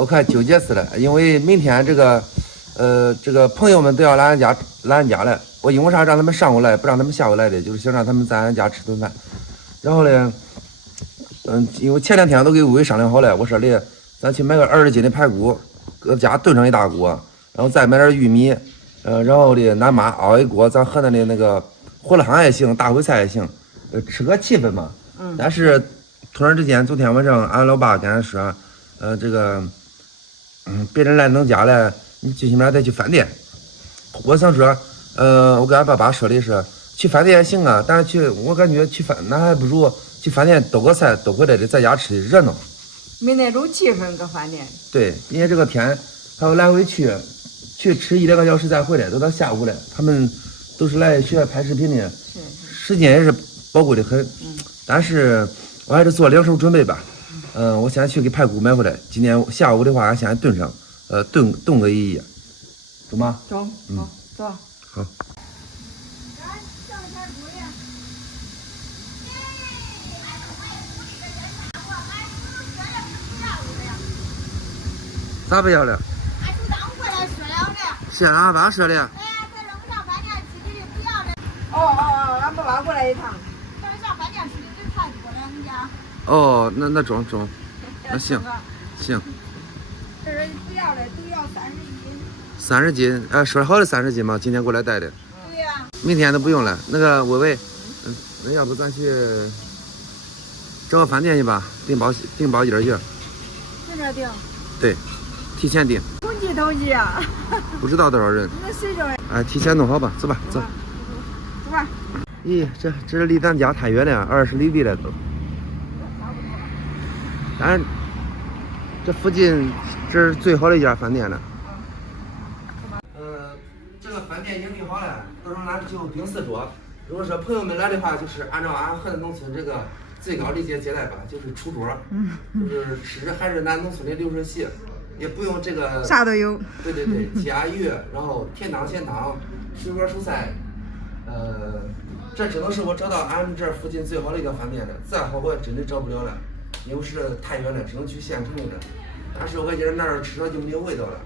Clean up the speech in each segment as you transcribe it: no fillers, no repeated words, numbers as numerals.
我快纠结死了，因为明天这个朋友们都要来俺家来，我因为啥让他们上午来，不让他们下午来的，就是想让他们在俺家吃顿饭。然后呢，因为前2天都给薇商量好了，我说的咱去买个20斤的排骨，搁家炖上一大锅，然后再买点玉米，然后的俺妈熬一锅咱河南的那个胡辣汤也行，大烩菜也行，吃个气氛嘛。但是突然之间，昨天晚上俺老爸跟俺说，别人来恁家了，你最起码得去饭店。我想说，我跟俺爸说的是去饭店也行啊，但是我感觉那还不如去饭店兜个菜兜回来的，在家吃的热闹，没那种气氛。搁饭店。对，因为这个天还要来回去吃1-2个小时再回来，都到下午了。他们都是来学校拍视频的，时间也是宝贵的很。但是我还是做2手准备吧。我现在去给排骨买回来，今天下午的话，俺现在炖上，炖个一夜，走吗？走，好，走。好。咋不要了？俺就当过来说了的。是俺爸说的。哎呀，咱扔上饭店吃的不要了。俺爸爸过来一趟。咱上饭店吃的这太多了，人家。哦，那中，那行。这人不要了，都要30斤。30斤，说好的30斤嘛，今天过来带的。对呀。明天都不用了。那个薇，那要不咱去找个饭店去吧，订包1儿去。随便订。对，提前订。统计啊。不知道多少人。那谁着？提前弄好吧，走吧，走。走吧。咦，这离咱家太远了，20里地了都。但是这附近这是最好的一家饭店了。这个饭店已经订好了，到时候俺就订4桌。如果说朋友们来的话，就是按照俺河南农村这个最高的接待吧，就是出桌，就是吃还是俺农村的流水席，也不用这个啥都有。对，加鱼，然后甜汤、咸汤、水果蔬菜，这只能是我找到俺这附近最好的一个饭店了，再好我真的找不了了。因为是太远了，只能去县城的。但是我感觉那儿吃了就没有味道了。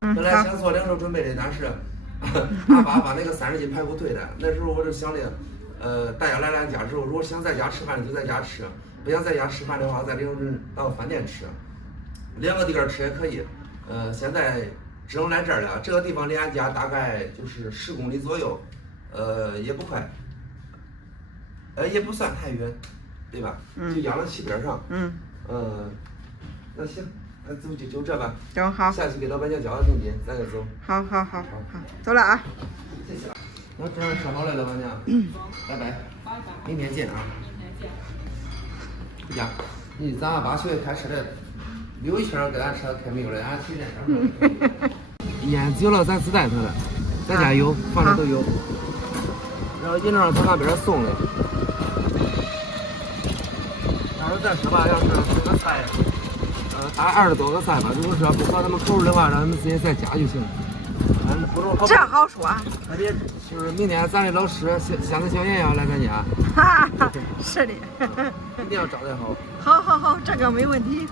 本来想做2手准备的，但是俺爸把那个30斤排骨退了。那时候我就想的，大家来俺家之后，如果想在家吃饭就在家吃，不想在家吃饭的话，在领着到饭店吃，2个地方吃也可以。现在只能来这儿了。这个地方离俺家大概就是10公里左右，也不快，也不算太远。对吧？就养了西边上。那行，那走就这吧。行，好。下去给老板娘交个定金，咱就走。好，走了啊。谢谢。我这样说好了，老板娘。拜拜。明天见啊。呀，咱俺爸学开车的，溜一圈给俺车开没有了，俺推荐上。烟酒了，咱自带它了，咱家有，放着都有。然后饮料他那边送的。再说吧，要是这个菜，大20多个菜吧。如果说不合他们口味的话，让他们自己再加就行了。这好说。而且就是明天咱的老师现在小妍要来咱家。是的。一定要招待好。好，这个没问题。